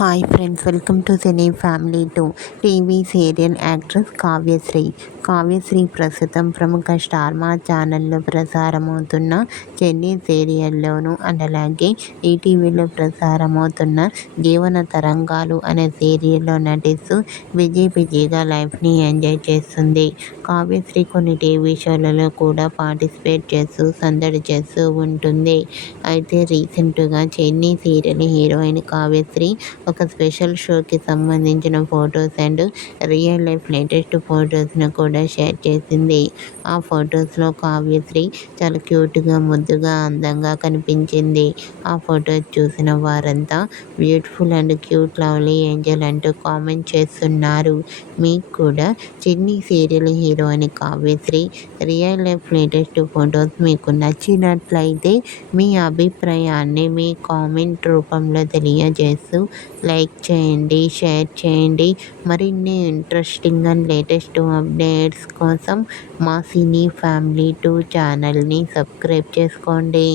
Hi friends, welcome to cine family 2. TV serial actress Kavyasri. Kavyasri ప్రస్తుతం ప్రముఖ star మా ఛానల్లో ప్రసారమవుతున్న చెన్నీ సీరియల్లోనూ అండ్ అలాగే ఈటీవీలో ప్రసారమవుతున్న జీవన తరంగాలు అనే సీరియల్లో నటిస్తూ బిజీగా లైఫ్ని ఎంజాయ్ చేస్తుంది. కావ్యశ్రీ కొన్ని టీవీ షోలలో కూడా పార్టిసిపేట్ చేస్తూ సందడి చేస్తూ ఉంటుంది. అయితే రీసెంట్గా చెన్నీ సీరియల్ హీరోయిన్ కావ్యశ్రీ ఒక స్పెషల్ షోకి సంబంధించిన photos and real life latest ఫొటోస్ను కూడా షేర్ చేసింది. ఆ ఫొటోస్లో కావ్యశ్రీ చాలా క్యూట్గా, ముద్దుగా, అందంగా కనిపించింది. ఆ ఫొటోస్ చూసిన వారంతా beautiful and cute, lovely Angel అంటూ కామెంట్ చేస్తున్నారు. మీకు కూడా చిన్ని serial heroine Kavyasri real life latest photos మీకు నచ్చినట్లయితే మీ అభిప్రాయాన్ని మీ కామెంట్ రూపంలో తెలియజేస్తూ లైక్ చేయండి, షేర్ చేయండి. మరిన్ని ఇంట్రెస్టింగ్ అండ్ లేటెస్ట్ అప్డేట్స్ కోసం మా సినీ ఫ్యామిలీ 2 ఛానల్ని సబ్స్క్రైబ్ చేసుకోండి.